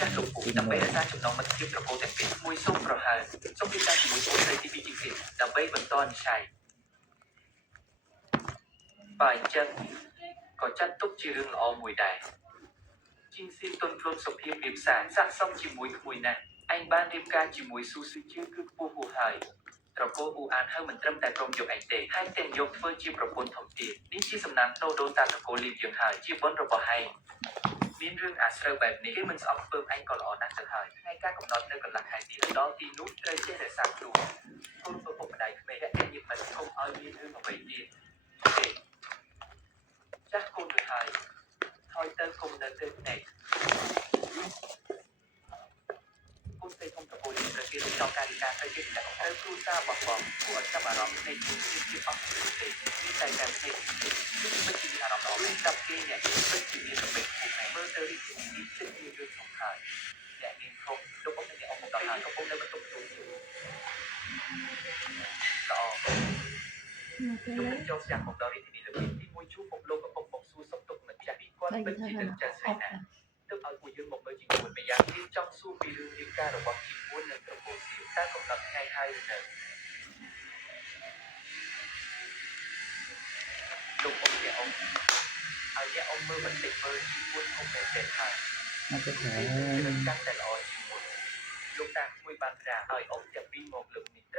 ចាស់លោកពូដើម្បីរក្សាចំណងមិត្តភាពប្រកបតែពីមួយសូមប្រហើសូមពីការជាមួយអូនស្រីទី2ជាងទៀតដើម្បីបន្តនិស័យបើអញ្ចឹងក៏ចាត់ទុកជារឿងល្អមួយដែរជីងស៊ីទុនខ្លួនសុភាពរៀបសារស័ក្តិសមជាមួយក្មួយណាស់ឯងបានរៀបការជាមួយស៊ូស៊ីជឿគឺខ្ពស់ហួសហើយត្រកូលអ៊ូអានហៅមិនត្រឹមតែព្រមយកឯងទេហើយទាំងយកធ្វើជាប្រពន្ធធំទៀតនេះជាសំណាងដូនដូនតាត្រកូលលីបយើងហើយជាបុណ្យរបស់ឯងមានរឿងអាស្រូវបែបនេះគេមិនស្អប់ពើមឯងក៏ល្អណាស់ទៅហើយថ្ងៃការកំណត់នៅកន្លះខែទៀតដល់ទីនោះត្រូវចេះរក្សាខ្លួនកូនឪពុកម្ដាយក្មេងតែញាតិមិត្តគុំឲ្យមានរឿងអ្វីទៀតទេចាស់កូនទៅហើយទៅគុំនៅទៅណែគូស្រីធំប្រពន្ធប្រទានចောင်းការវិការទៅជាតែត្រូវគ្រូសាបបគួរឲ្យចាប់អារម្មណ៍នៃជាអស់ទេនេះតែតែទេគឺមិនជាអារម្មណ៍របស់ចាប់គេអ្នកពិតជាមានរបេងគូឯមើលទៅរីករាយនេះចិត្តមានរឿងសំខាន់អ្នកមានខុសលោកអ៊ំនិងអ្នកអ៊ំមកដល់ហើយកំពុងនៅបន្ទប់ជួបល្អលោកចូលស្ទះមកដល់រាជធានីលើទីមួយជួបពុកលោកឪពុកមកសួរសុខទុក្ខម្ចាស់ពីគាត់ពិតជានឹងចាស់ស្រីណាទើបឲ្យពួកយើងមកមើលជីមួយម្យ៉ាងទៀតចង់សួរពីរឿងរៀបការរបស់ជីមួយនិងប្រពន្ធសៀវតើកំណត់ថ្ងៃហើយឬនៅលោកអ៊ំអ្នកអ៊ំឲ្យអ្នកអ៊ំមើលបន្តិចមើលជីមួយធំមែនទេហើយមកទៅហើយនឹងកាន់តែល្អជីមួយលោកតាមួយបានប្រាឲ្យអ៊ំទាំងពីរមកលើកនេះត្រូវ